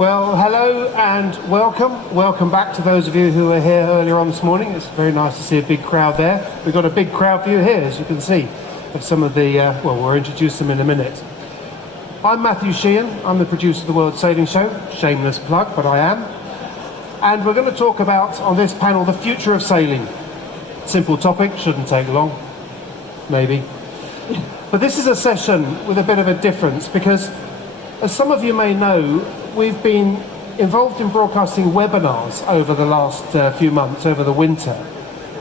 Well, hello and welcome. Welcome back to those of you who were here earlier on this morning. It's very nice to see a big crowd there. We've got a big crowd for you here, as you can see, of some of the, well, we'll introduce them in a minute. I'm Matthew Sheehan. I'm the producer of the World Sailing Show. Shameless plug, but I am. And we're going to talk about, on this panel, the future of sailing. Simple topic, shouldn't take long, maybe. But this is a session with a bit of a difference because, as some of you may know, we've been involved in broadcasting webinars over the last few months, over the winter.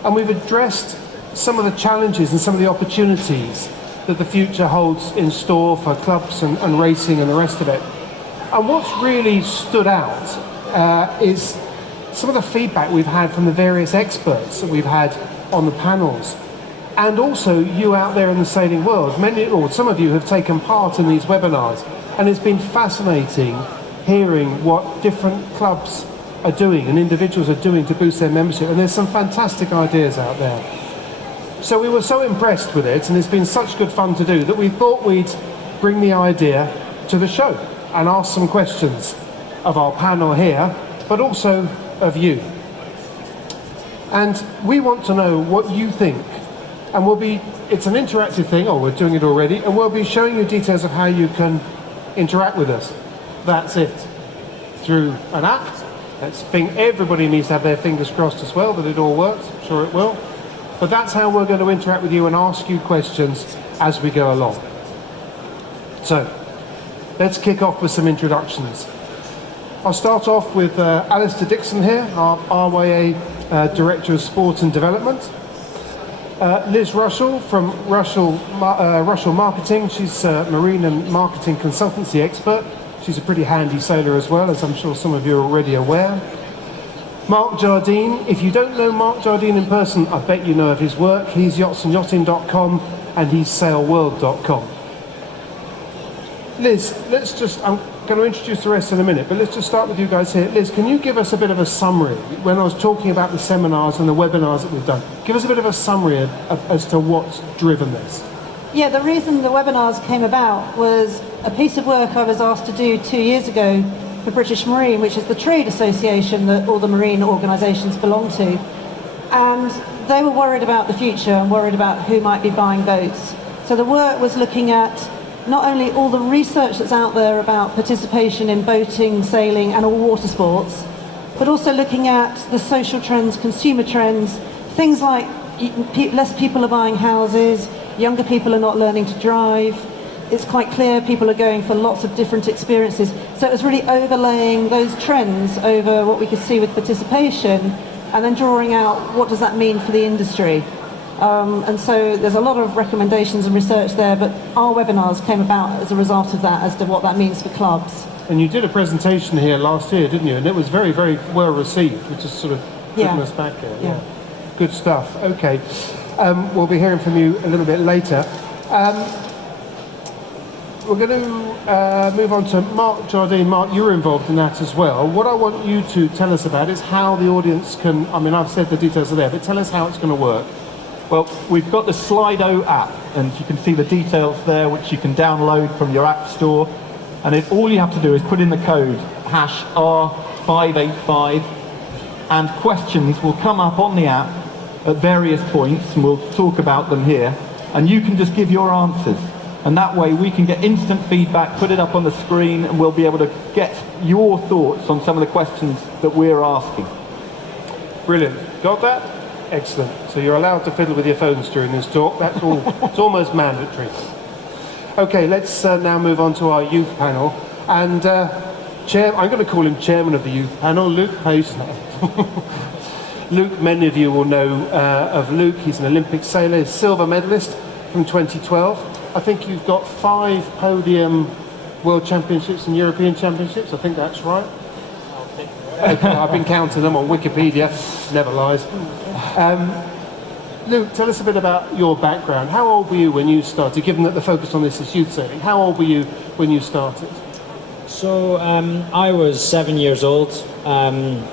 And we've addressed some of the challenges and some of the opportunities that the future holds in store for clubs and racing and the rest of it. And what's really stood out is some of the feedback we've had from the various experts that we've had on the panels. And also you out there in the sailing world. Many, or some of you have taken part in these webinars. And it's been fascinating hearing what different clubs are doing and individuals are doing to boost their membership. And there's some fantastic ideas out there. So we were so impressed with it, and it's been such good fun to do, that we thought we'd bring the idea to the show and ask some questions of our panel here, but also of you. And we want to know what you think. And it's an interactive thing, or we're doing it already, and we'll be showing you details of how you can interact with us. That's it. Through an app. Everybody needs to have their fingers crossed as well that it all works. I'm sure it will. But that's how we're going to interact with you and ask you questions as we go along. So, let's kick off with some introductions. I'll start off with Alistair Dixon here, our RYA Director of Sport and Development. Liz Russell from Russell Marketing. She's a marine and marketing consultancy expert. She's a pretty handy sailor as well, as I'm sure some of you are already aware. Mark Jardine. If you don't know Mark Jardine in person, I bet you know of his work. He's yachtsandyachting.com and he's sailworld.com. Liz, I'm going to introduce the rest in a minute, but let's just start with you guys here. Liz, can you give us a bit of a summary? When I was talking about the seminars and the webinars that we've done, give us a bit of a summary as to what's driven this. Yeah, the reason the webinars came about was a piece of work I was asked to do 2 years ago for British Marine, which is the trade association that all the marine organisations belong to. And they were worried about the future and worried about who might be buying boats. So the work was looking at not only all the research that's out there about participation in boating, sailing and all water sports, but also looking at the social trends, consumer trends, things like less people are buying houses, younger people are not learning to drive. It's quite clear people are going for lots of different experiences. So it was really overlaying those trends over what we could see with participation and then drawing out what does that mean for the industry. And so there's a lot of recommendations and research there, but our webinars came about as a result of that, as to what that means for clubs. And you did a presentation here last year, didn't you? And it was very, very well received, which is sort of putting us back here. Yeah. Good stuff. Okay. We'll be hearing from you a little bit later. We're going to move on to Mark Jardine. Mark, you were involved in that as well. What I want you to tell us about is how the audience can, I mean, I've said the details are there, but tell us how it's going to work. Well, we've got the Slido app, and you can see the details there, which you can download from your app store. And all you have to do is put in the code #R585, and questions will come up on the app at various points, and we'll talk about them here. And you can just give your answers. And that way we can get instant feedback, put it up on the screen, and we'll be able to get your thoughts on some of the questions that we're asking. Brilliant. Got that? Excellent. So you're allowed to fiddle with your phones during this talk. That's all. It's almost mandatory. Okay, let's now move on to our youth panel. And I'm going to call him chairman of the youth panel, Luke Payson. Luke, many of you will know of Luke. He's an Olympic sailor, silver medalist from 2012. I think you've got 5 podium World Championships and European Championships. I think that's right. I've been counting them on Wikipedia. Never lies. Luke, tell us a bit about your background. How old were you when you started, given that the focus on this is youth sailing? How old were you when you started? So I was 7 years old when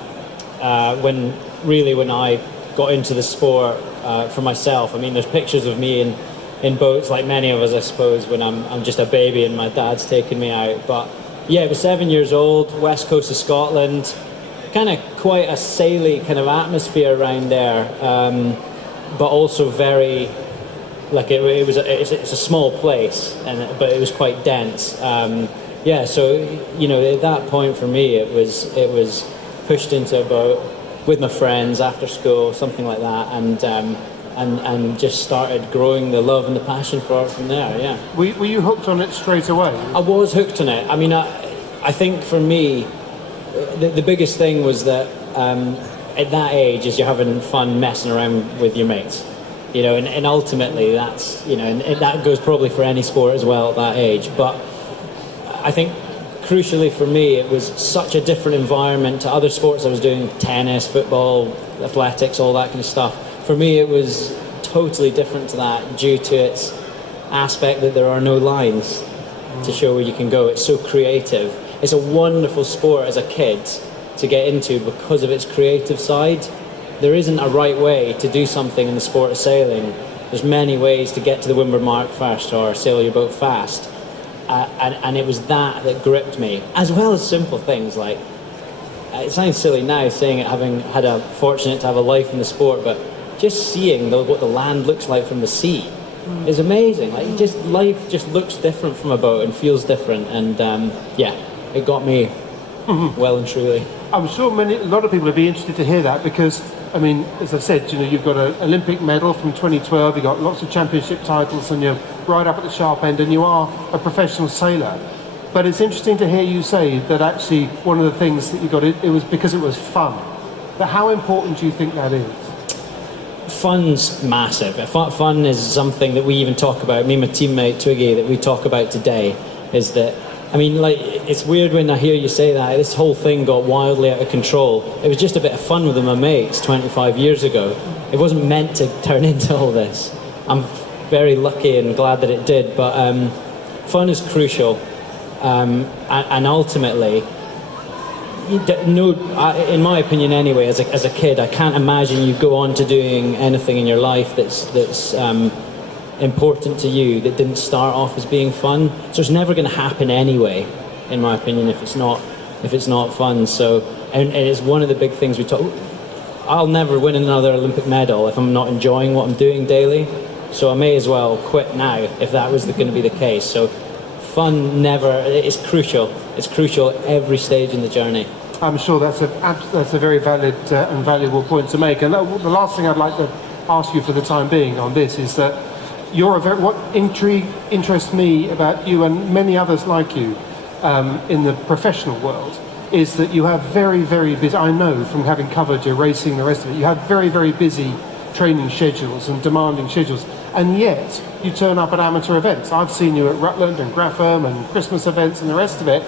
I got into the sport for myself. I mean, there's pictures of me in boats, like many of us, I suppose, when I'm just a baby and my dad's taking me out. But Yeah, it was 7 years old, west coast of Scotland. Kind of quite a saily kind of atmosphere around there, but also very, like it's a small place, but it was quite dense. Yeah, so at that point for me, it was pushed into a boat with my friends after school, something like that, and just started growing the love and the passion for it from there. Yeah. Were you hooked on it straight away? I was hooked on it. I mean, I think for me, the biggest thing was that at that age, is you're having fun messing around with your mates, and ultimately that's and that goes probably for any sport as well at that age. But I think crucially for me, it was such a different environment to other sports I was doing: tennis, football, athletics, all that kind of stuff. For me, it was totally different to that due to its aspect that there are no lines to show where you can go. It's so creative. It's a wonderful sport as a kid to get into because of its creative side. There isn't a right way to do something in the sport of sailing. There's many ways to get to the windward mark first or sail your boat fast. And it was that gripped me, as well as simple things like, it sounds silly now saying it, having had a fortunate to have a life in the sport, but just seeing what the land looks like from the sea is amazing. Like, life just looks different from a boat and feels different, and it got me well and truly. I'm sure a lot of people would be interested to hear that, because I mean, as I said, you've got an Olympic medal from 2012, you've got lots of championship titles, and you're right up at the sharp end, and you are a professional sailor. But it's interesting to hear you say that actually one of the things that you got, it was because it was fun. But how important do you think that is? Fun's massive. Fun is something that we even talk about, me and my teammate Twiggy, that we talk about today, is that, I mean, like, it's weird when I hear you say that. This whole thing got wildly out of control. It was just a bit of fun with my mates 25 years ago. It wasn't meant to turn into all this. I'm very lucky and glad that it did, but fun is crucial. And ultimately, in my opinion anyway, as a kid, I can't imagine you go on to doing anything in your life that's important to you that didn't start off as being fun. So it's never going to happen anyway, in my opinion, if it's not fun. So and it's one of the big things we talk. I'll never win another Olympic medal if I'm not enjoying what I'm doing daily. So I may as well quit now if that was going to be the case. So fun is crucial. It's crucial at every stage in the journey. I'm sure that's a very valid and valuable point to make. And the last thing I'd like to ask you for the time being on this is that what interests me about you and many others like you in the professional world is that you have very, very busy, I know from having covered your racing and the rest of it, you have very, very busy training schedules and demanding schedules, and yet you turn up at amateur events. I've seen you at Rutland and Grapham and Christmas events and the rest of it.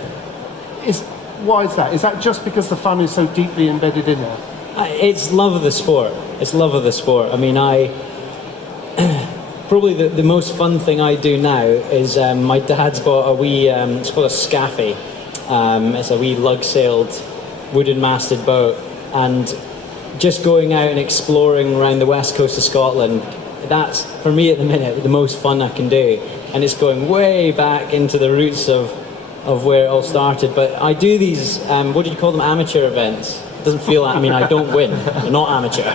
Why is that? Is that just because the fun is so deeply embedded in there? It's love of the sport. It's love of the sport. I mean, probably the most fun thing I do now is my dad's bought a wee, it's called a scaffy. It's a wee lug-sailed, wooden-masted boat, and just going out and exploring around the west coast of Scotland, that's, for me at the minute, the most fun I can do. And it's going way back into the roots of where it all started. But I do these, what do you call them, amateur events. It doesn't feel like, I mean, I don't win. They're not amateur.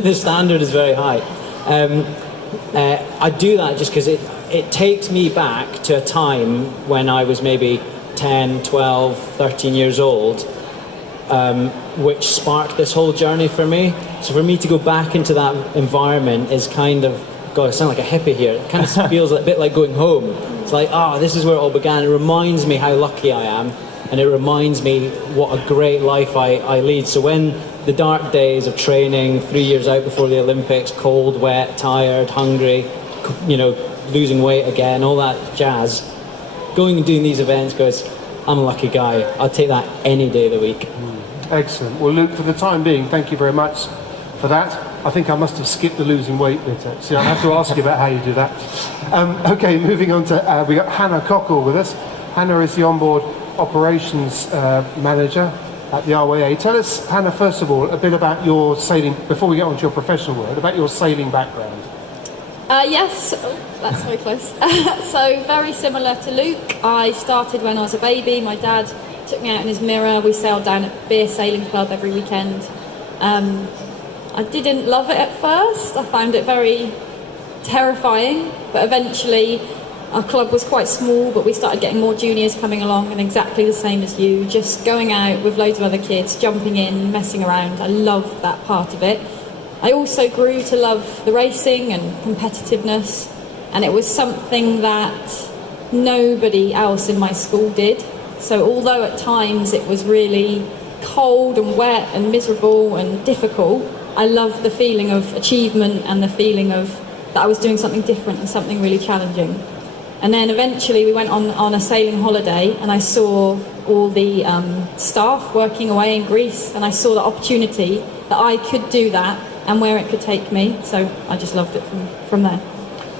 The standard is very high. I do that just because it takes me back to a time when I was maybe 10, 12, 13 years old, which sparked this whole journey for me. So for me to go back into that environment is kind of, God, I sound like a hippie here. It kind of feels a bit like going home. It's like, this is where it all began. It reminds me how lucky I am, and it reminds me what a great life I lead. So when the dark days of training, 3 years out before the Olympics, cold, wet, tired, hungry, losing weight again, all that jazz, going and doing these events goes, I'm a lucky guy. I'll take that any day of the week. Excellent. Well, Luke, for the time being, thank you very much for that. I think I must have skipped the losing weight bit, actually. I'll have to ask you about how you do that. Okay, moving on to, we got Hannah Cockle with us. Hannah is the onboard operations manager at the RYA. Tell us, Hannah, first of all, a bit about your sailing, before we get on to your professional world, about your sailing background. Yes, that's very close. So very similar to Luke. I started when I was a baby. My dad took me out in his mirror. We sailed down at Beer Sailing Club every weekend. I didn't love it at first. I found it very terrifying, but eventually our club was quite small, but we started getting more juniors coming along, and exactly the same as you, just going out with loads of other kids, jumping in, messing around. I loved that part of it. I also grew to love the racing and competitiveness, and it was something that nobody else in my school did. So although at times it was really cold and wet and miserable and difficult, I loved the feeling of achievement and the feeling of that I was doing something different and something really challenging. And then eventually we went on a sailing holiday, and I saw all the staff working away in Greece, and I saw the opportunity that I could do that and where it could take me. So I just loved it from there.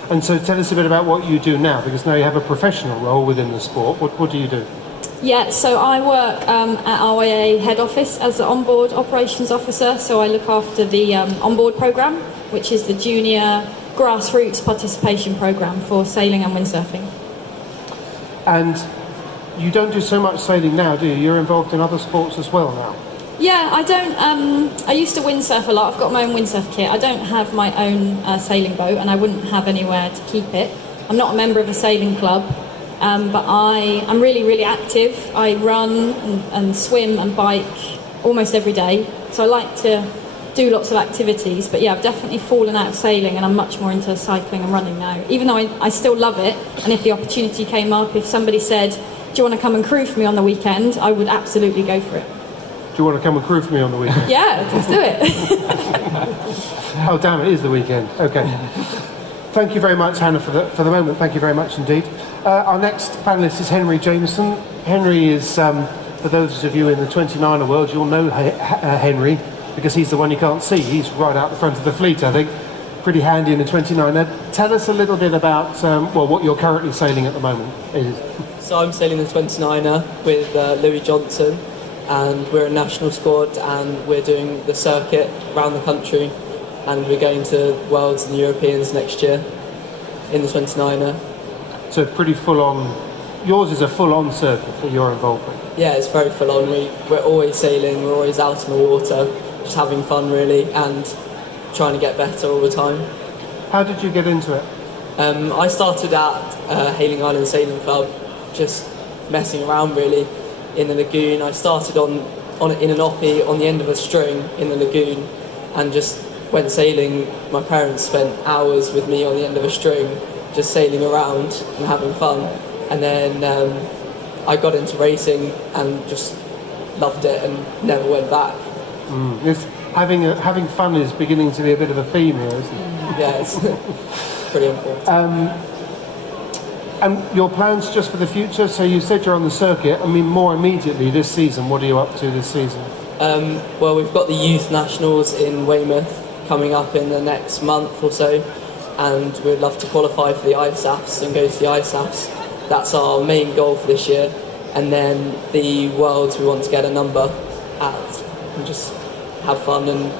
And so tell us a bit about what you do now, because now you have a professional role within the sport. What do you do? Yeah, so I work at RYA head office as the onboard operations officer. So I look after the onboard programme, which is the junior grassroots participation programme for sailing and windsurfing. And you don't do so much sailing now, do you? You're involved in other sports as well now. Yeah, I don't. I used to windsurf a lot. I've got my own windsurf kit. I don't have my own sailing boat, and I wouldn't have anywhere to keep it. I'm not a member of a sailing club, but I'm really, really active. I run and swim and bike almost every day. So I like to do lots of activities. But yeah, I've definitely fallen out of sailing, and I'm much more into cycling and running now. Even though I still love it, and if the opportunity came up, if somebody said, "Do you want to come and crew for me on the weekend?" I would absolutely go for it. Do you want to come and crew for me on the weekend? Yeah, let's do it. Oh, damn, it is the weekend. Okay. Thank you very much, Hannah, for the moment. Thank you very much indeed. Our next panellist is Henry Jameson. Henry is, for those of you in the 29er world, you'll know Henry, because he's the one you can't see. He's right out the front of the fleet, I think. Pretty handy in the 29er. Tell us a little bit about, what you're currently sailing at the moment is. So I'm sailing the 29er with Louis Johnson, and we're a national squad, and we're doing the circuit around the country, and we're going to Worlds and Europeans next year in the 29er. So pretty full on. Yours is a full on circuit that you're involved with. Yeah, it's very full on. We're always sailing, we're always out in the water, just having fun really, and trying to get better all the time. How did you get into it? I started at Hayling Island Sailing Club, just messing around really in the lagoon. I started in an oppie on the end of a string in the lagoon, and just went sailing. My parents spent hours with me on the end of a string, just sailing around and having fun. And then I got into racing and just loved it and never went back. Having fun is beginning to be a bit of a theme here, isn't it? Yeah, it's pretty important. And your plans just for the future? So you said you're on the circuit. I mean, more immediately this season, what are you up to this season? Well, we've got the Youth Nationals in Weymouth coming up in the next month or so, and we'd love to qualify for the ISAFs and go to the ISAFs. That's our main goal for this year. And then the Worlds, we want to get a number at and just have fun and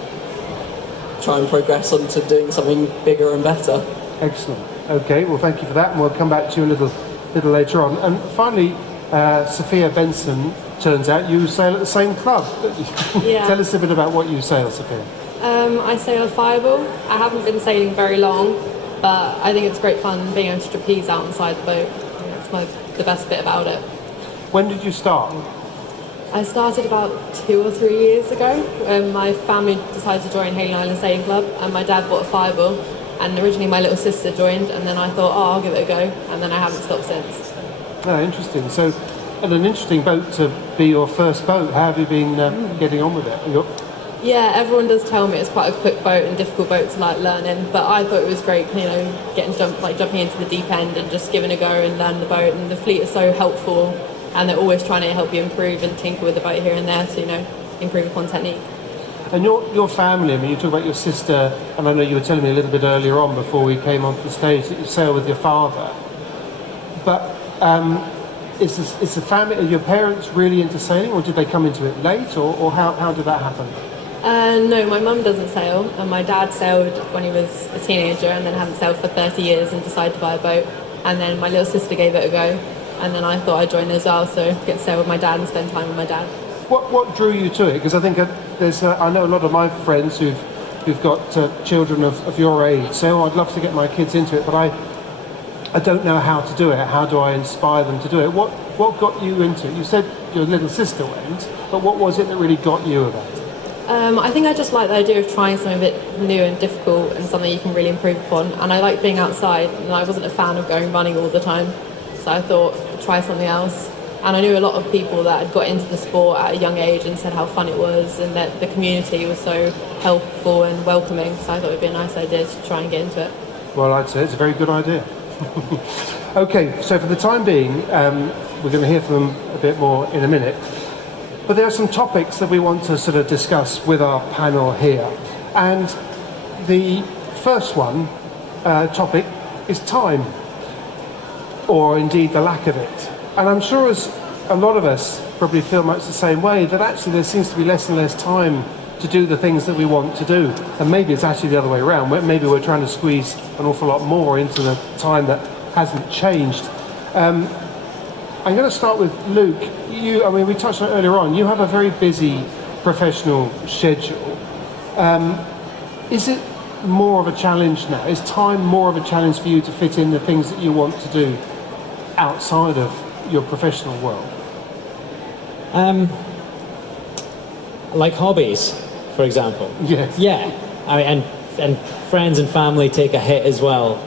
try and progress on to doing something bigger and better. Excellent. Okay, well, thank you for that, and we'll come back to you a little later on. And finally, Sophia Benson, turns out you sail at the same club. Yeah. Tell us a bit about what you sail, Sophia. I sail a Fireball. I haven't been sailing very long, but I think it's great fun being able to trapeze out inside the boat. That's the best bit about it. When did you start? I started about 2 or 3 years ago when my family decided to join Hayling Island Sailing Club, and my dad bought a Fireball, and originally my little sister joined, and then I thought, I'll give it a go, and then I haven't stopped since. Oh, interesting. So, and an interesting boat to be your first boat. How have you been getting on with it? Yeah, everyone does tell me it's quite a quick boat and difficult boat to learn in, but I thought it was great, jumping into the deep end and just giving a go and learn the boat. And the fleet is so helpful, and they're always trying to help you improve and tinker with the boat here and there to improve upon technique. And your family, I mean, you talk about your sister, and I know you were telling me a little bit earlier on before we came onto the stage that you sail with your father. But is the family, are your parents really into sailing, or did they come into it late, or how did that happen? No, my mum doesn't sail, and my dad sailed when he was a teenager and then hadn't sailed for 30 years and decided to buy a boat. And then my little sister gave it a go, and then I thought I'd join as well, so get to sail with my dad and spend time with my dad. What drew you to it? Because I think I know a lot of my friends who've got children of your age say, oh, I'd love to get my kids into it, but I don't know how to do it. How do I inspire them to do it? What got you into it? You said your little sister went, but what was it that really got you about it? I think I just like the idea of trying something a bit new and difficult and something you can really improve upon. And I like being outside, and I wasn't a fan of going running all the time. So I thought, try something else. And I knew a lot of people that had got into the sport at a young age and said how fun it was and that the community was so helpful and welcoming. So I thought it would be a nice idea to try and get into it. Well, I'd say it's a very good idea. Okay, so for the time being, we're going to hear from them a bit more in a minute. But there are some topics that we want to sort of discuss with our panel here. And the first topic is time, or indeed the lack of it. And I'm sure as a lot of us probably feel much the same way, that actually there seems to be less and less time to do the things that we want to do. And maybe it's actually the other way around. Maybe we're trying to squeeze an awful lot more into the time that hasn't changed. I'm going to start with Luke. We touched on it earlier on. You have a very busy professional schedule. Is it more of a challenge now? Is time more of a challenge for you to fit in the things that you want to do outside of your professional world? Like hobbies, for example. Yes. Yeah, I mean, and friends and family take a hit as well.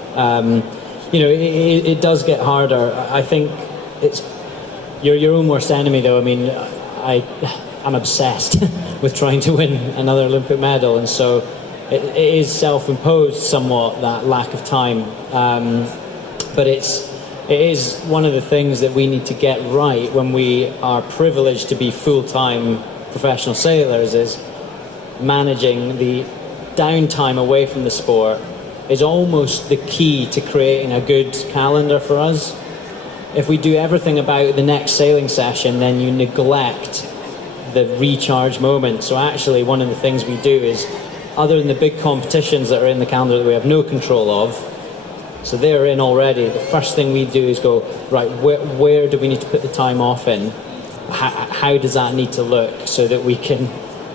It does get harder. I think it's your own worst enemy, though. I mean, I'm obsessed with trying to win another Olympic medal, and so it is self-imposed somewhat, that lack of time. But it is one of the things that we need to get right when we are privileged to be full-time professional sailors, is managing the downtime away from the sport is almost the key to creating a good calendar for us. If we do everything about the next sailing session, then you neglect the recharge moment. So actually one of the things we do is, other than the big competitions that are in the calendar that we have no control of, so they're in already, the first thing we do is go, right, where do we need to put the time off in? How does that need to look so that we can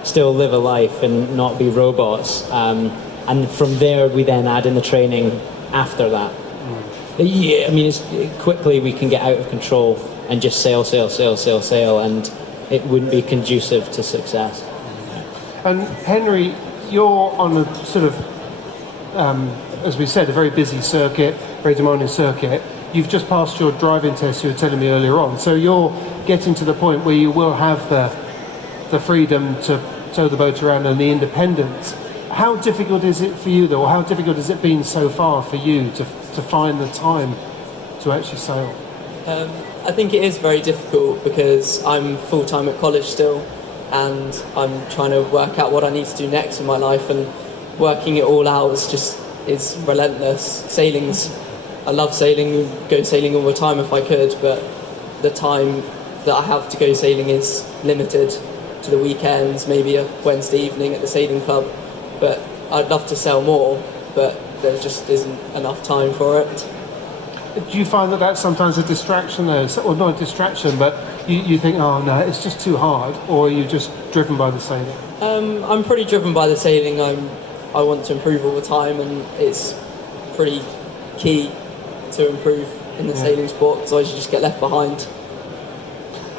still live a life and not be robots? And from there we then add in the training after that. Yeah, I mean, quickly we can get out of control and just sail, and it wouldn't be conducive to success. And Henry, you're on a sort of, as we said, a very busy circuit, very demanding circuit. You've just passed your driving test, you were telling me earlier on, so you're getting to the point where you will have the freedom to tow the boat around and the independence. How difficult is it for you, though, or how difficult has it been so far for you to find the time to actually sail? I think it is very difficult because I'm full-time at college still, and I'm trying to work out what I need to do next in my life, and working it all out is relentless. I love sailing, go sailing all the time if I could, but the time that I have to go sailing is limited to the weekends, maybe a Wednesday evening at the sailing club. But I'd love to sail more, but there just isn't enough time for it. Do you find that that's sometimes a distraction, though? Well, not a distraction, but you think, oh no, it's just too hard, or are you just driven by the sailing? I'm pretty driven by the sailing. I want to improve all the time, and it's pretty key to improve in the sailing sport, otherwise you just get left behind.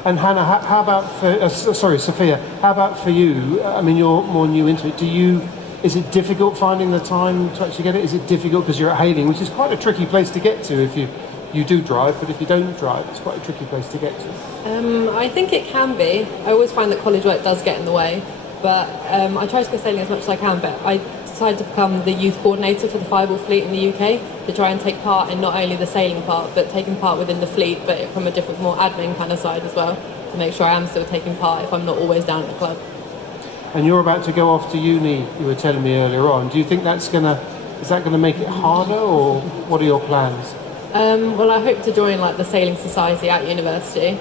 And Hannah, how about for, Sophia, how about for you? I mean, you're more new into it. Is it difficult finding the time to actually get it? Is it difficult because you're at Hayling, which is quite a tricky place to get to if you do drive, but if you don't drive, it's quite a tricky place to get to. I think it can be. I always find that college work does get in the way, but I try to go sailing as much as I can, but I decided to become the youth coordinator for the Fireball Fleet in the UK to try and take part in not only the sailing part, but taking part within the fleet, but from a different, more admin kind of side as well, to make sure I am still taking part if I'm not always down at the club. And you're about to go off to uni, you were telling me earlier on. Do you think is that gonna make it harder, or what are your plans? Well, I hope to join like the Sailing Society at university,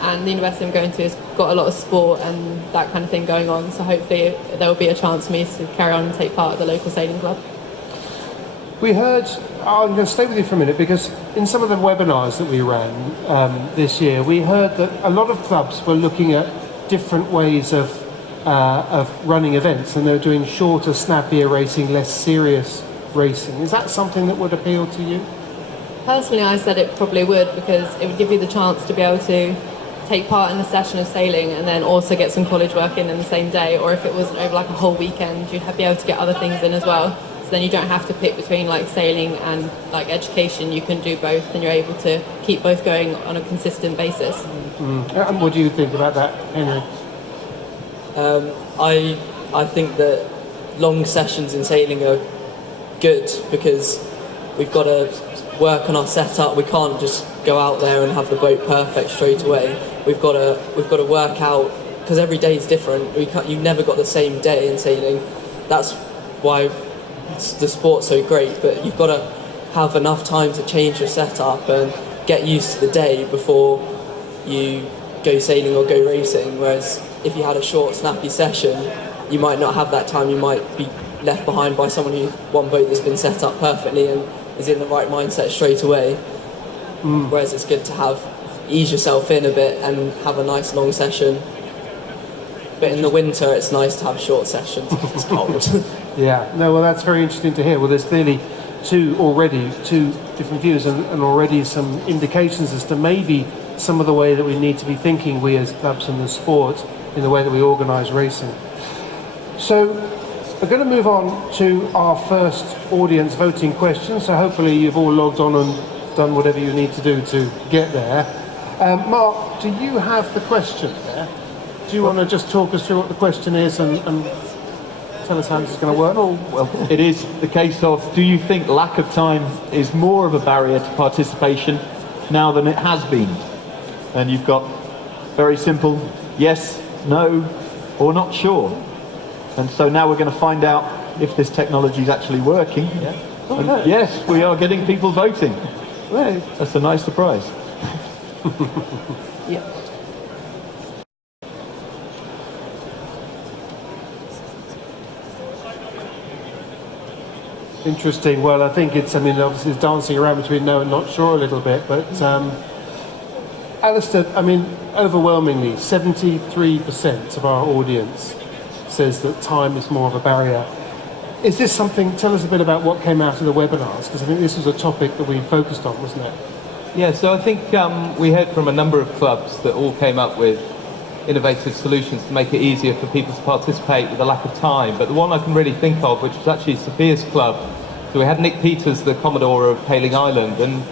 and the university I'm going to has got a lot of sport and that kind of thing going on. So hopefully there will be a chance for me to carry on and take part at the local sailing club. We heard, I'm going to stay with you for a minute, because in some of the webinars that we ran this year, we heard that a lot of clubs were looking at different ways of running events, and they were doing shorter, snappier racing, less serious racing. Is that something that would appeal to you? Personally, I said it probably would, because it would give you the chance to be able to take part in a session of sailing and then also get some college work in the same day, or if it was over like a whole weekend, you'd be able to get other things in as well. So then you don't have to pick between like sailing and like education. You can do both, and you're able to keep both going on a consistent basis. And what do you think about that, Henry? I think that long sessions in sailing are good, because we've got to work on our setup. We can't just go out there and have the boat perfect straight away. We've got to work out, because every day is different. You've never got the same day in sailing. That's why the sport's so great. But you've got to have enough time to change your setup and get used to the day before you go sailing or go racing. Whereas if you had a short, snappy session, you might not have that time. You might be left behind by someone who's one boat that's been set up perfectly and is in the right mindset straight away. Whereas it's good to ease yourself in a bit and have a nice long session. But in the winter, it's nice to have short sessions because it's cold. Yeah, no, well, that's very interesting to hear. Well, there's clearly two different views and already some indications as to maybe some of the way that we need to be thinking, we as clubs and the sport, in the way that we organise racing. So we're going to move on to our first audience voting question. So hopefully you've all logged on and done whatever you need to do to get there. Mark, do you have the question there? Do you want to just talk us through what the question is and tell us how this is going to work? Oh, well, it is the case of, do you think lack of time is more of a barrier to participation now than it has been? And you've got very simple yes, no, or not sure. And so now we're going to find out if this technology is actually working. Yeah. And yes, we are getting people voting. Right. That's a nice surprise. Yeah. Interesting. Well, I think obviously it's dancing around between no and not sure a little bit, but Alistair, overwhelmingly, 73% of our audience says that time is more of a barrier. Is this something, tell us a bit about what came out of the webinars, because I think this was a topic that we focused on, wasn't it? Yeah, so I think we heard from a number of clubs that all came up with innovative solutions to make it easier for people to participate with a lack of time. But the one I can really think of, which was actually Sophia's club, so we had Nick Peters, the Commodore of Hayling Island, and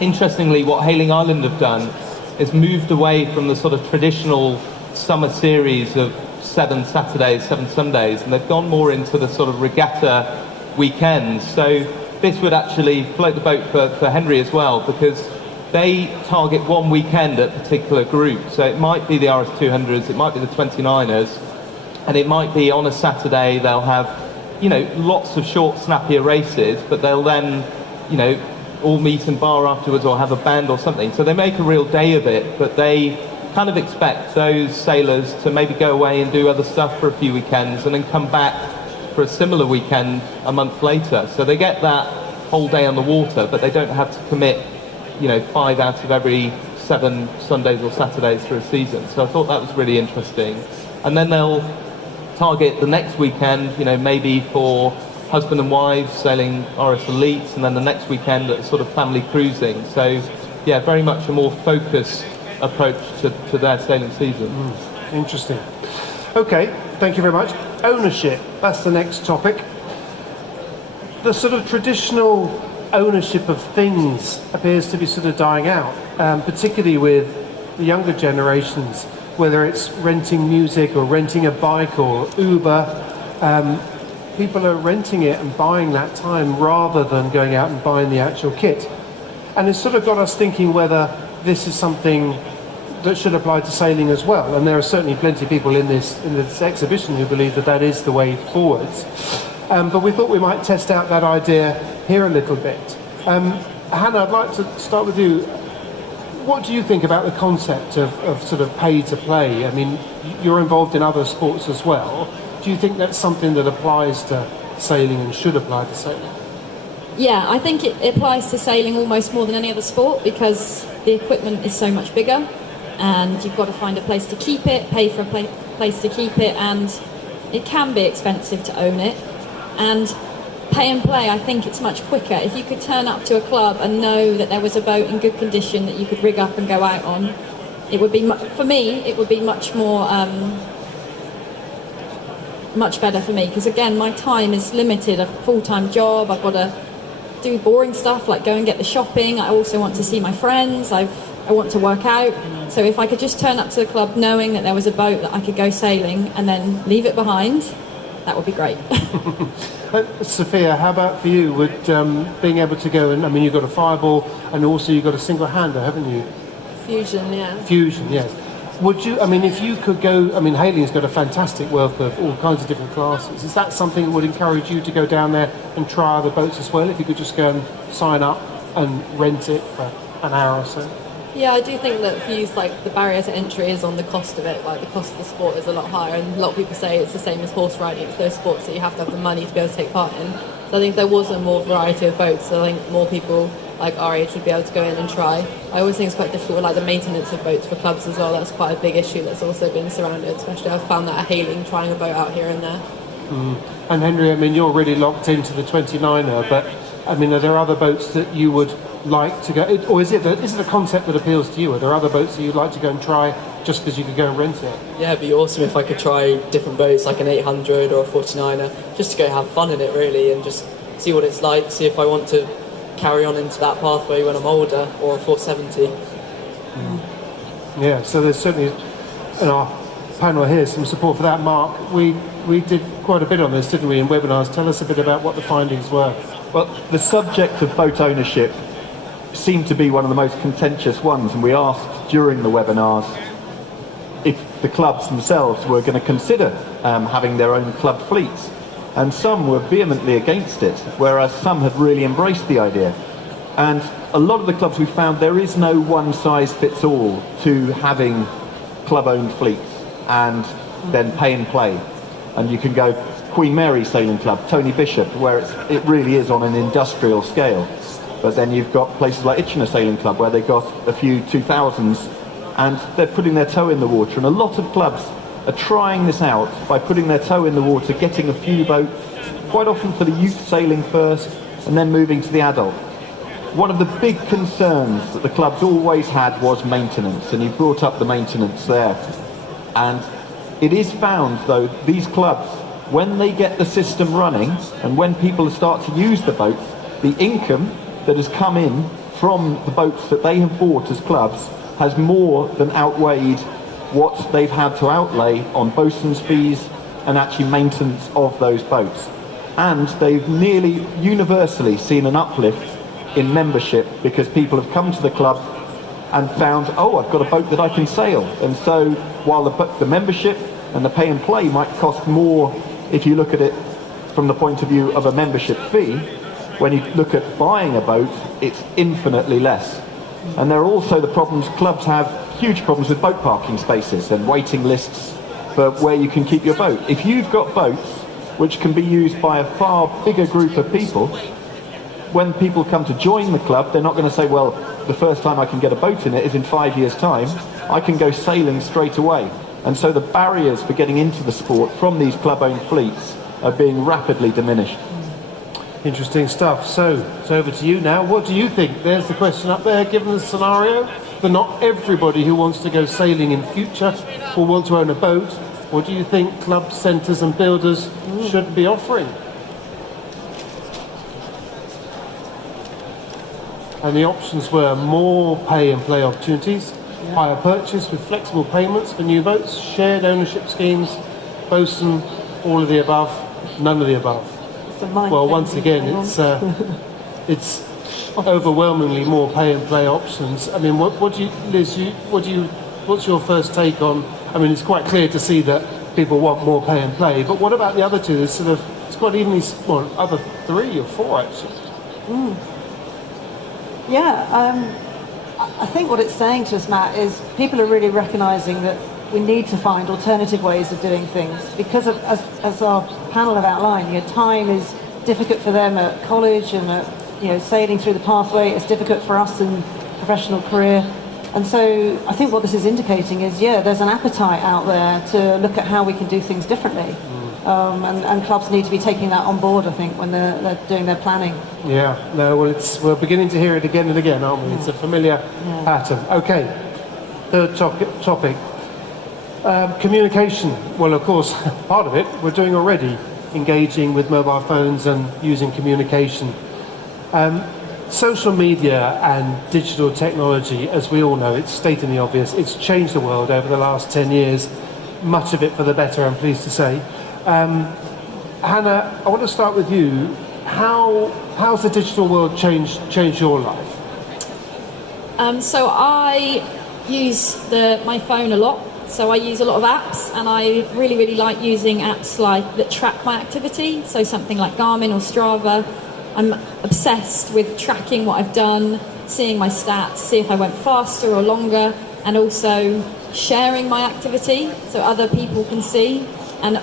interestingly what Hayling Island have done is moved away from the sort of traditional summer series of 7 Saturdays, 7 Sundays, and they've gone more into the sort of regatta weekends. So this would actually float the boat for Henry as well, because they target one weekend at a particular group. So it might be the RS200s, it might be the 29ers, and it might be on a Saturday they'll have, lots of short, snappier races, but they'll then, all meet and bar afterwards or have a band or something. So they make a real day of it, but they kind of expect those sailors to maybe go away and do other stuff for a few weekends and then come back for a similar weekend a month later. So they get that whole day on the water, but they don't have to commit 5 out of every 7 Sundays or Saturdays through a season. So I thought that was really interesting. And then they'll target the next weekend, maybe for husband and wives sailing RS Elites, and then the next weekend at sort of family cruising. So yeah, very much a more focused approach to their sailing season. Interesting. Okay, thank you very much. Ownership, that's the next topic. The sort of traditional ownership of things appears to be sort of dying out, particularly with the younger generations, whether it's renting music or renting a bike or Uber. People are renting it and buying that time rather than going out and buying the actual kit. And it's sort of got us thinking whether this is something that should apply to sailing as well. And there are certainly plenty of people in this exhibition who believe that that is the way forwards. But we thought we might test out that idea here a little bit. Hannah, I'd like to start with you. what do you think about the concept of sort of pay to play? I mean, you're involved in other sports as well. Do you think that's something that applies to sailing and should apply to sailing? Yeah, I think it applies to sailing almost more than any other sport because the equipment is so much bigger and you've got to find a place to keep it, pay for a place to keep it, and it can be expensive to own it. And pay and play, I think it's much quicker. If you could turn up to a club and know that there was a boat in good condition that you could rig up and go out on, it would be, for me, it would be much more, much better for me. Because again, my time is limited. A full-time job, I've got to do boring stuff like go and get the shopping. I also want to see my friends. I want to work out. So if I could just turn up to the club knowing that there was a boat that I could go sailing and then leave it behind, that would be great. Sophia, how about for you? Would being able to go and, I mean, you've got a fireball and also you've got a single hander, haven't you? Fusion, yeah. Fusion, yes. Would you, I mean, if you could go, I mean, Hayling's got a fantastic wealth of all kinds of different classes. Is that something that would encourage you to go down there and try other boats as well? If you could just go and sign up and rent it for an hour or so? Yeah, I do think that for you, like the barrier to entry is on the cost of it. Like the cost of the sport is a lot higher, and a lot of people say it's the same as horse riding. It's those sports that you have to have the money to be able to take part in. So I think if there was a more variety of boats, I think more people like our age would be able to go in and try. I always think it's quite difficult with like the maintenance of boats for clubs as well. That's quite a big issue that's also been surrounded, especially I've found that at Hayling, trying a boat out here and there. And Henry, I mean, you're really locked into the 29er, but I mean, are there other boats that you would like to go, or is it a concept that appeals to you? Are there other boats that you'd like to go and try just because you could go and rent it? Yeah, it'd be awesome if I could try different boats like an 800 or a 49er, just to go have fun in it really and just see what it's like, see if I want to carry on into that pathway when I'm older, or a 470. Yeah, so there's certainly in our panel here some support for that. Mark, we did quite a bit on this, didn't we, in webinars? Tell us a bit about what the findings were. Well, the subject of boat ownership seemed to be one of the most contentious ones, and we asked during the webinars if the clubs themselves were going to consider having their own club fleets. And some were vehemently against it, whereas some had really embraced the idea. And a lot of the clubs we found, there is no one-size-fits-all to having club-owned fleets and then pay and play. And you can go Queen Mary Sailing Club, Tony Bishop, where it really is on an industrial scale. But then you've got places like Itchenor Sailing Club, where they've got a few 2000s, and they're putting their toe in the water. And a lot of clubs are trying this out by putting their toe in the water, getting a few boats, quite often for the youth sailing first, and then moving to the adult. One of the big concerns that the clubs always had was maintenance, and you brought up the maintenance there. And it is found, though, these clubs, when they get the system running, and when people start to use the boats, the income that has come in from the boats that they have bought as clubs has more than outweighed what they've had to outlay on bosun's fees and actually maintenance of those boats. And they've nearly universally seen an uplift in membership because people have come to the club and found, oh, I've got a boat that I can sail. And so while the membership and the pay and play might cost more if you look at it from the point of view of a membership fee, when you look at buying a boat, it's infinitely less. And there are also the problems, clubs have huge problems with boat parking spaces and waiting lists for where you can keep your boat. If you've got boats which can be used by a far bigger group of people, when people come to join the club, they're not going to say, well, the first time I can get a boat in it is in 5 years' time. I can go sailing straight away. And so the barriers for getting into the sport from these club-owned fleets are being rapidly diminished. Interesting stuff. So it's over to you now. What do you think? There's the question up there, given the scenario that not everybody who wants to go sailing in future will want to own a boat. What do you think clubs, centres and builders should be offering? And the options were more pay and play opportunities, hire purchase with flexible payments for new boats, shared ownership schemes, bosun, all of the above, none of the above. Well, once again, it's overwhelmingly more pay and play options. I mean, what do you, Liz? What's your first take on? I mean, it's quite clear to see that people want more pay and play, but what about the other two? There's sort of, it's quite evenly, well, other 3 or 4 actually. Yeah, I think what it's saying to us, Matt, is people are really recognising that we need to find alternative ways of doing things because of, as our panel have outlined, time is difficult for them at college and at, sailing through the pathway. It's difficult for us in professional career. And so I think what this is indicating is, there's an appetite out there to look at how we can do things differently. And clubs need to be taking that on board, I think, when they're doing their planning. Yeah, no, well, we're beginning to hear it again and again, aren't we? It's a familiar pattern. Okay, third topic. Communication. Well, of course, part of it we're doing already, engaging with mobile phones and using communication. Social media and digital technology, as we all know, it's stating the obvious, it's changed the world over the last 10 years, much of it for the better, I'm pleased to say. Hannah, I want to start with you. How's the digital world changed your life? So I use my phone a lot. So I use a lot of apps, and I really, really like using apps that track my activity. So something like Garmin or Strava. I'm obsessed with tracking what I've done, seeing my stats, see if I went faster or longer, and also sharing my activity so other people can see. And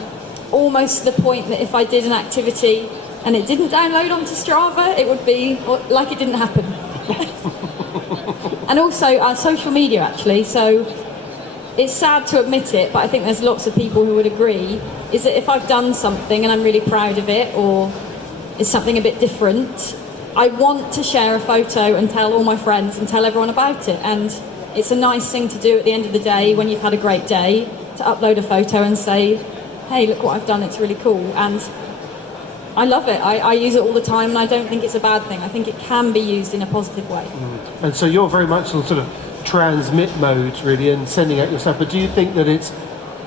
almost to the point that if I did an activity and it didn't download onto Strava, it would be like it didn't happen. And also social media, actually. So it's sad to admit it, but I think there's lots of people who would agree, is that if I've done something and I'm really proud of it, or it's something a bit different, I want to share a photo and tell all my friends and tell everyone about it. And it's a nice thing to do at the end of the day when you've had a great day, to upload a photo and say, hey, look what I've done, it's really cool. And I love it. I use it all the time, and I don't think it's a bad thing. I think it can be used in a positive way. And so you're very much on sort of transmit mode, really, and sending out your stuff. But do you think that it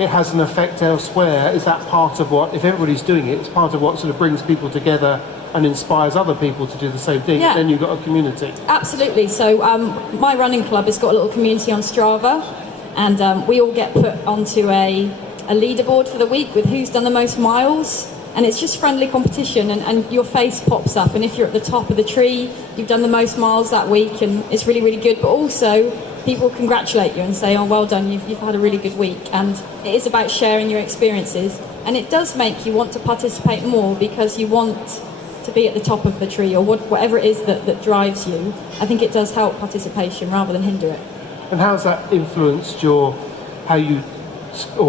has an effect elsewhere? Is that part of what, if everybody's doing it, it's part of what sort of brings people together and inspires other people to do the same thing? Yeah. Then you've got a community. Absolutely. So my running club has got a little community on Strava, and we all get put onto a leaderboard for the week with who's done the most miles. And it's just friendly competition, and your face pops up, and if you're at the top of the tree, you've done the most miles that week, and it's really, really good. But also, people congratulate you and say, oh, well done, you've had a really good week. And it is about sharing your experiences, and it does make you want to participate more because you want to be at the top of the tree, or whatever it is that drives you. I think it does help participation rather than hinder it. And how's that influenced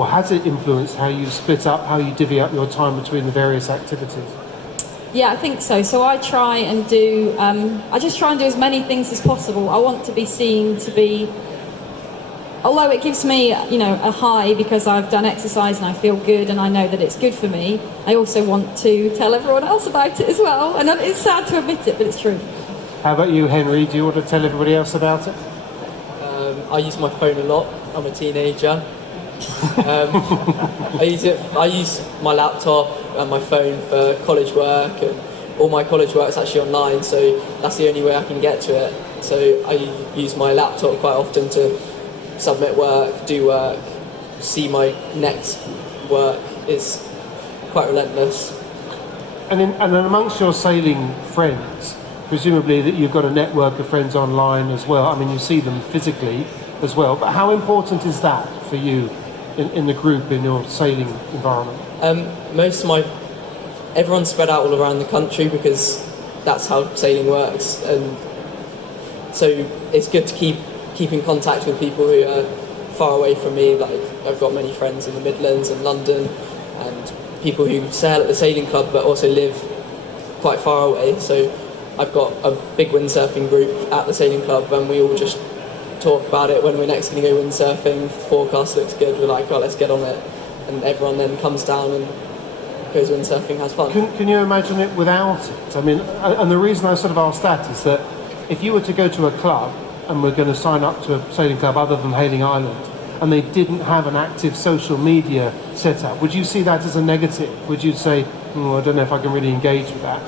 has it influenced how you split up, how you divvy up your time between the various activities? Yeah, I think so. So I try and do as many things as possible. I want to be seen to be, although it gives me, a high because I've done exercise and I feel good and I know that it's good for me, I also want to tell everyone else about it as well. And it's sad to admit it, but it's true. How about you, Henry? Do you want to tell everybody else about it? I use my phone a lot. I'm a teenager. I use my laptop and my phone for college work, and all my college work is actually online, so that's the only way I can get to it. So I use my laptop quite often to submit work, do work, see my next work. It's quite relentless. And amongst your sailing friends, presumably that you've got a network of friends online as well. I mean, you see them physically as well, but how important is that for you in the group, in your sailing environment? Everyone's spread out all around the country because that's how sailing works, and so it's good to keep in contact with people who are far away from me. Like, I've got many friends in the Midlands and London, and people who sail at the sailing club but also live quite far away. So I've got a big windsurfing group at the sailing club, and we all just talk about it when we're next going to go windsurfing. Forecast looks good, we're like, oh, let's get on it, and everyone then comes down and goes windsurfing, has fun. Can you imagine it without it? I mean, and the reason I sort of asked that is that if you were to go to a club and we're going to sign up to a sailing club other than Hailing Island, and they didn't have an active social media set up, would you see that as a negative? Would you say, I don't know if I can really engage with that?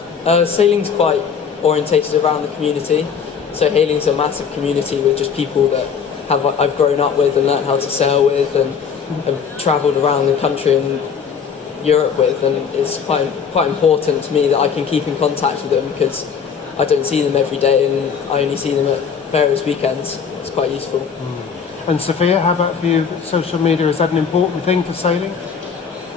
Sailing's quite orientated around the community. So Hailing's a massive community with just people that I've grown up with and learnt how to sail with, and have travelled around the country and Europe with, and it's quite important to me that I can keep in contact with them because I don't see them every day and I only see them at various weekends. it's quite useful. And Sophia, how about for you? Social media, is that an important thing for sailing?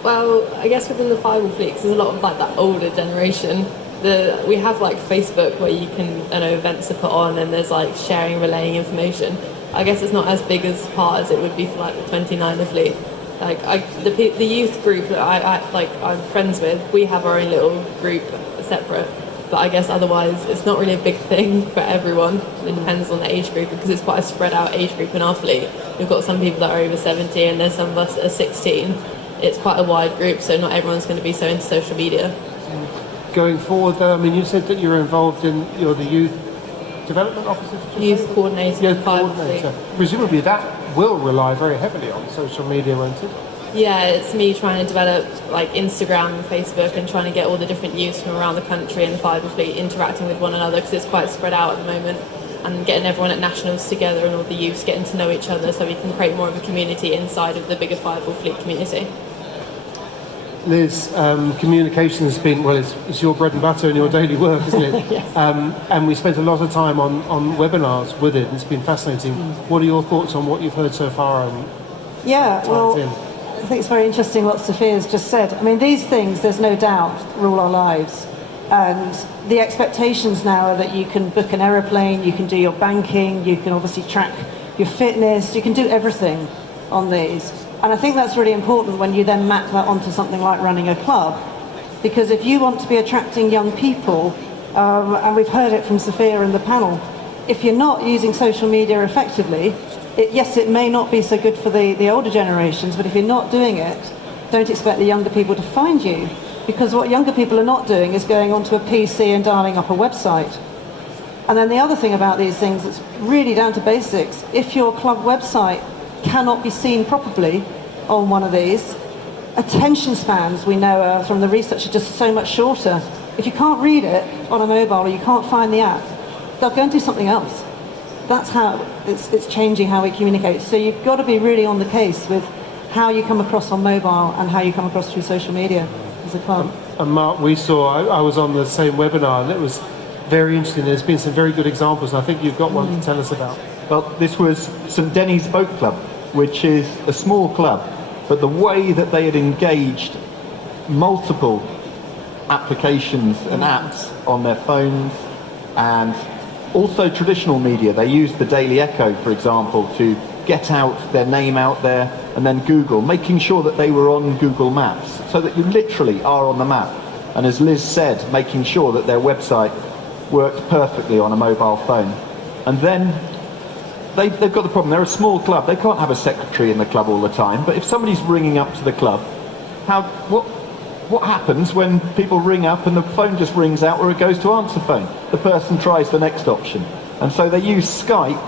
Well, I guess within the Fireball fleet, 'cause there's a lot of like that older generation. We have like Facebook where you can, events are put on and there's like sharing, relaying information. I guess it's not as big as part as it would be for like the 29er fleet. Like the youth group that I'm friends with, we have our own little group separate. But I guess otherwise it's not really a big thing for everyone. It depends on the age group because it's quite a spread out age group in our fleet. We've got some people that are over 70 and there's some of us that are 16. It's quite a wide group, so not everyone's going to be so into social media. Going forward, though, I mean, you said that you're involved in, you're the youth development officer? Youth coordinator. Youth coordinator. Presumably that will rely very heavily on social media, won't it? Yeah, it's me trying to develop like Instagram and Facebook and trying to get all the different youths from around the country and the Fireball fleet interacting with one another because it's quite spread out at the moment, and getting everyone at nationals together and all the youths getting to know each other so we can create more of a community inside of the bigger Fireball fleet community. Liz, communication has been, well, it's your bread and butter in your daily work, isn't it? Yes. And we spent a lot of time on webinars with it, and it's been fascinating. What are your thoughts on what you've heard so far? Yeah, well, I think it's very interesting what Sophia's just said. I mean, these things, there's no doubt, rule our lives. And the expectations now are that you can book an aeroplane, you can do your banking, you can obviously track your fitness, you can do everything on these. And I think that's really important when you then map that onto something like running a club. Because if you want to be attracting young people, and we've heard it from Sophia in the panel, if you're not using social media effectively, yes, it may not be so good for the older generations, but if you're not doing it, don't expect the younger people to find you. Because what younger people are not doing is going onto a PC and dialing up a website. And then the other thing about these things, it's really down to basics. If your club website cannot be seen properly on one of these, attention spans, we know from the research, are just so much shorter. If you can't read it on a mobile or you can't find the app, they'll go and do something else. That's how it's changing how we communicate. So you've got to be really on the case with how you come across on mobile and how you come across through social media as a club. And Mark, I was on the same webinar, and it was very interesting. There's been some very good examples, and I think you've got one to tell us about. Well, this was St Denny's Boat Club, which is a small club, but the way that they had engaged multiple applications and apps on their phones, and also traditional media. They used the Daily Echo, for example, to get out their name out there, and then Google, making sure that they were on Google Maps, so that you literally are on the map. And as Liz said, making sure that their website worked perfectly on a mobile phone. And then they've got the problem, they're a small club, they can't have a secretary in the club all the time, but if somebody's ringing up to the club, what happens when people ring up and the phone just rings out or it goes to answer phone? The person tries the next option. And so they use Skype,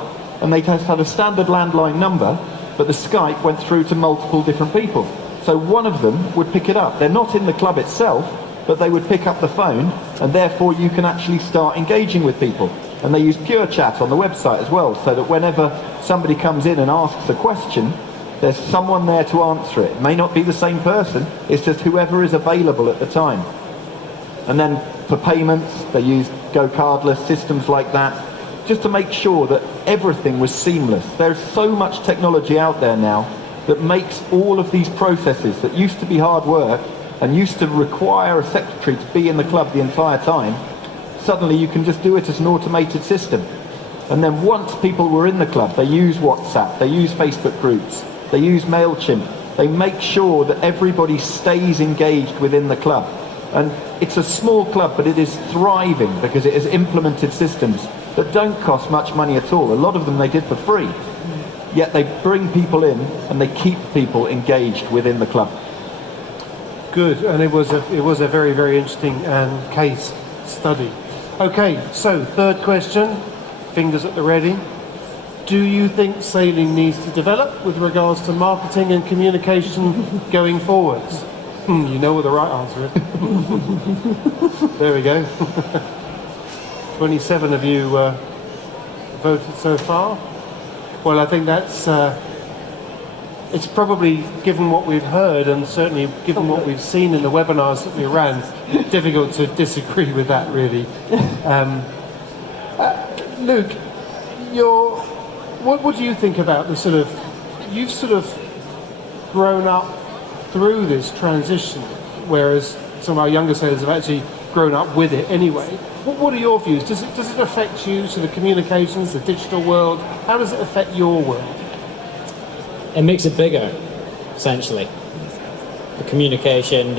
and they just had a standard landline number, but the Skype went through to multiple different people. So one of them would pick it up. They're not in the club itself, but they would pick up the phone, and therefore you can actually start engaging with people. And they use Pure Chat on the website as well, so that whenever somebody comes in and asks a question, there's someone there to answer it. It may not be the same person, it's just whoever is available at the time. And then for payments, they use Go Cardless, systems like that, just to make sure that everything was seamless. There's so much technology out there now that makes all of these processes that used to be hard work and used to require a secretary to be in the club the entire time, suddenly you can just do it as an automated system. And then once people were in the club, they use WhatsApp, they use Facebook groups, they use MailChimp, they make sure that everybody stays engaged within the club. And it's a small club, but it is thriving because it has implemented systems that don't cost much money at all. A lot of them they did for free. Yet they bring people in and they keep people engaged within the club. Good, and it was a very, very interesting case study. Okay, so third question, fingers at the ready. Do you think sailing needs to develop with regards to marketing and communication going forwards? You know what the right answer is. There we go. 27 of you voted so far. Well, I think that's it's probably, given what we've heard and certainly given what we've seen in the webinars that we ran, difficult to disagree with that, really. Luke, what do you think about the sort of, you've sort of grown up through this transition, whereas some of our younger sailors have actually grown up with it anyway. What are your views? Does it affect you, to the communications, the digital world? How does it affect your world? It makes it bigger, essentially. The communication,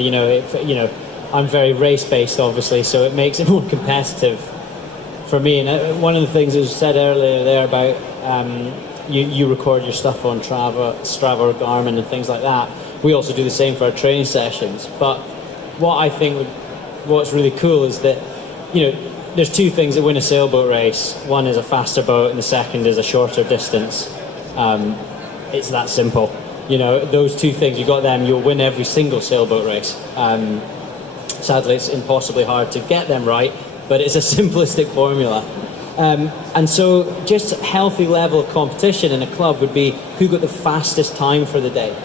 I'm very race-based, obviously, so it makes it more competitive for me. And one of the things that was said earlier there about you record your stuff on Strava or Garmin and things like that. We also do the same for our training sessions. But what I think, what's really cool is that, there's two things that win a sailboat race. One is a faster boat, and the second is a shorter distance. It's that simple. Those two things, you got them, you'll win every single sailboat race. Sadly, it's impossibly hard to get them right, but it's a simplistic formula. And so just a healthy level of competition in a club would be who got the fastest time for the day,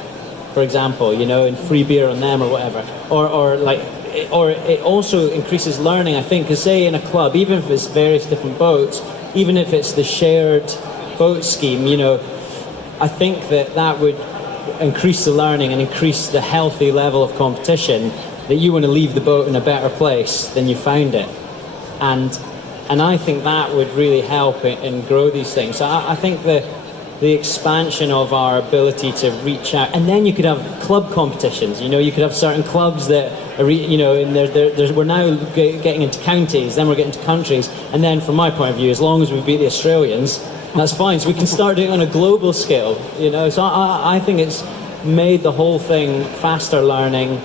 for example, and free beer on them or whatever. Or it also increases learning, I think, because say in a club, even if it's various different boats, even if it's the shared boat scheme, I think that would increase the learning and increase the healthy level of competition, that you want to leave the boat in a better place than you found it. And I think that would really help and grow these things. So I think the expansion of our ability to reach out, and then you could have club competitions. You could have certain clubs that are, and we're now getting into counties, then we're getting to countries, and then from my point of view, as long as we beat the Australians, that's fine. So we can start doing it on a global scale. So I think it's made the whole thing faster learning.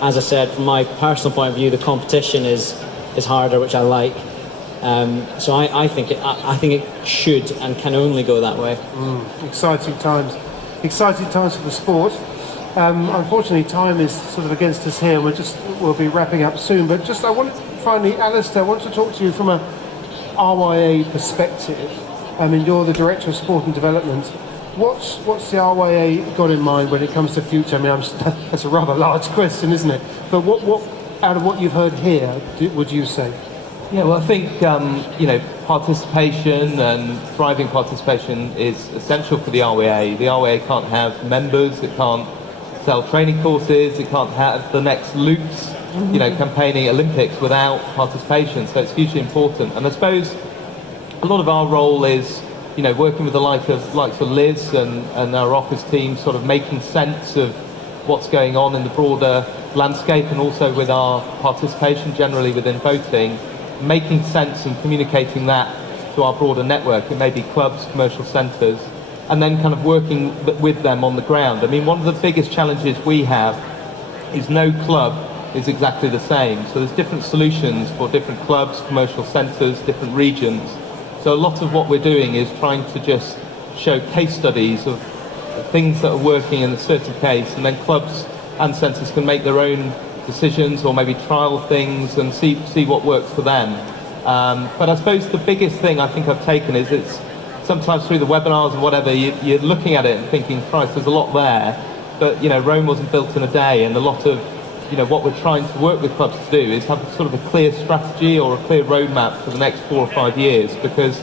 As I said, from my personal point of view, the competition is harder, which I like. So I think it should and can only go that way. Exciting times for the sport. Unfortunately, time is sort of against us here. We'll be wrapping up soon. But I want to finally, Alistair, I want to talk to you from a RYA perspective. I mean, you're the Director of Sport and Development. What's the RYA got in mind when it comes to future? I mean, that's a rather large question, isn't it? But what out of what you've heard here, would you say? Yeah, well, I think participation and thriving participation is essential for the RYA. The RYA can't have members, it can't sell training courses, it can't have the next Loops, campaigning Olympics without participation. So it's hugely important. And I suppose a lot of our role is, working with the likes of Liz and our office team, sort of making sense of what's going on in the broader landscape, and also with our participation generally within boating, making sense and communicating that to our broader network. It may be clubs, commercial centres, and then kind of working with them on the ground. I mean, one of the biggest challenges we have is no club is exactly the same. So there's different solutions for different clubs, commercial centres, different regions. So a lot of what we're doing is trying to just show case studies of things that are working in a certain case, and then clubs and centres can make their own decisions or maybe trial things and see what works for them. But I suppose the biggest thing I think I've taken is it's sometimes through the webinars and whatever, you're looking at it and thinking, Christ, there's a lot there. But, Rome wasn't built in a day, and a lot of, what we're trying to work with clubs to do is have sort of a clear strategy or a clear roadmap for the next 4 or 5 years, because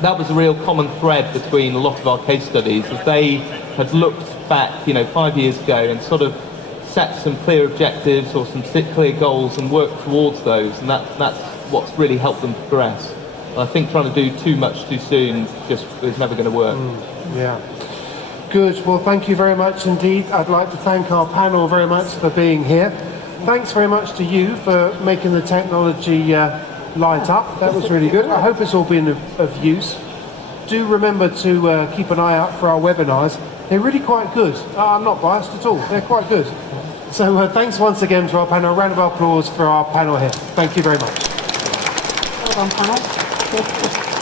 that was a real common thread between a lot of our case studies, as they had looked back, 5 years ago and sort of set some clear objectives or some clear goals and work towards those, and that's what's really helped them progress. And I think trying to do too much too soon just is never going to work. Yeah. Good. Well, thank you very much indeed. I'd like to thank our panel very much for being here. Thanks very much to you for making the technology light up. That was really good. I hope it's all been of use. Do remember to keep an eye out for our webinars. They're really quite good. I'm not biased at all. They're quite good. So thanks once again to our panel. A round of applause for our panel here. Thank you very much. Well done, panel.